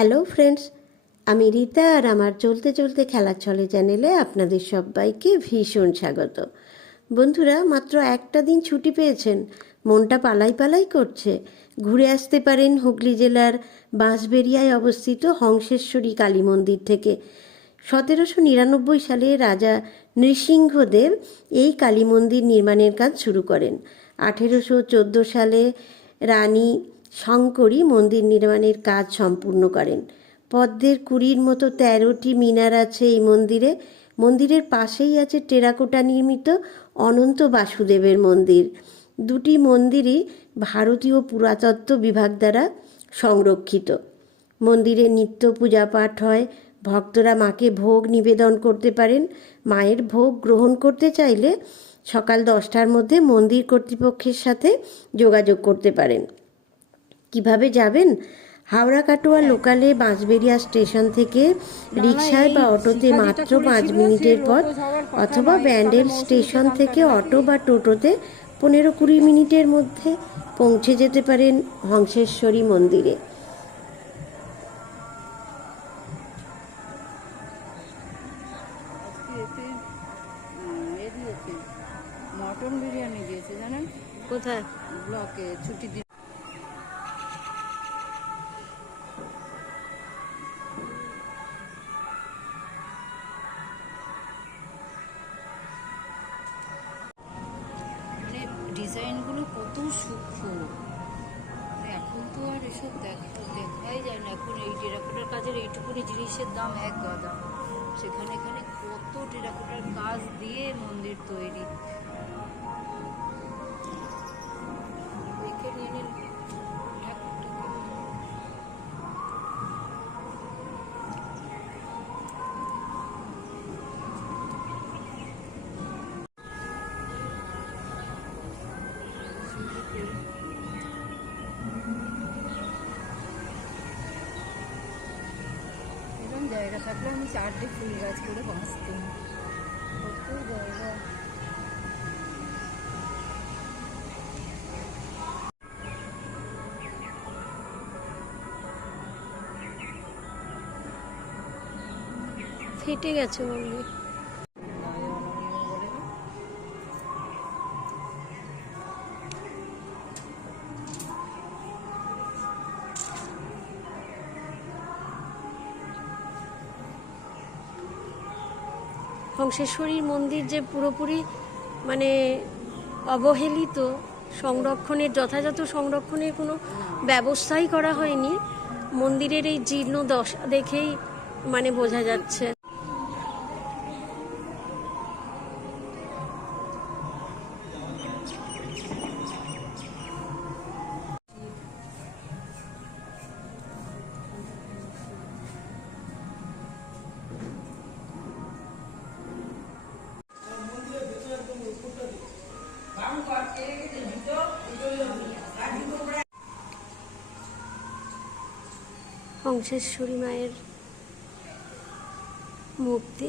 Hello friends, আমি রীতা আর আমার চলতে চলতে খেলার ছলে চ্যানেলে আপনাদের সবাইকে ভীষণ স্বাগত। বন্ধুরা, মাত্র একটা দিন ছুটি পেয়েছেন, মনটা পালাই পালাই করছে। ঘুরে আসতে পারেন হুগলি জেলার বাঁশবেরিয়ায় অবস্থিত হংসেশ্বরী কালী মন্দির থেকে। সতেরোশো নিরানব্বই সালে রাজা নৃসিংহদেব এই কালী মন্দির নির্মাণের কাজ শুরু করেন। আঠেরোশো চোদ্দ সালে রানী শঙ্করী মন্দির নির্মাণের কাজ সম্পূর্ণ করেন। পদ্মের কুড়ির মতো তেরোটি মিনার আছে এই মন্দিরে। মন্দিরের পাশেই আছে টেরাকোটা নির্মিত অনন্ত বাসুদেবের মন্দির। দুটি মন্দিরই ভারতীয় পুরাতত্ত্ব বিভাগ দ্বারা সংরক্ষিত। মন্দিরে নিত্য পূজা পাঠ হয়। ভক্তরা মাকে ভোগ নিবেদন করতে পারেন। মায়ের ভোগ গ্রহণ করতে চাইলে সকাল দশটার মধ্যে মন্দির কর্তৃপক্ষের সাথে যোগাযোগ করতে পারেন। কীভাবে যাবেন? হাওড়া কাটোয়া লোকালে বাঁশবেরিয়া স্টেশন থেকে রিক্সায় বা অটোতে মাত্র পাঁচ মিনিটের পথ অথবা ব্যান্ডেল স্টেশন থেকে অটো বা টোটোতে পনেরো কুড়ি মিনিটের মধ্যে পৌঁছে যেতে পারেন হংসেশ্বরী মন্দিরে। মটন বিরিয়ানি দিয়েছে জানেন? কোথায়? ব্লকে ছুটি ডিজাইনগুলো কত সূক্ষ্ম। এখন তো আর এসব দেখা দেখাই যায় না। এখন এই টেরাকোটার কাজের এইটুকুনি জিনিসের দাম এক গাদা। সেখানে এখানে কত টেরাকোটার কাজ দিয়ে মন্দির তৈরি। দেখে নিয়ে নিন। থাকলে আমি চারটে ফুল গাছ করে বাঁচতাম। কত জায়গা। ফেটে গেছে মন্দির হংসেশ্বরীর মন্দির যে পুরোপুরি মানে অবহেলিত, সংরক্ষণের, যথাযথ সংরক্ষণের কোনো ব্যবস্থাই করা হয়নি, মন্দিরের এই জীর্ণ দশা দেখেই মানে বোঝা যাচ্ছে। হংসেশ্বরী মায়ের মূর্তি।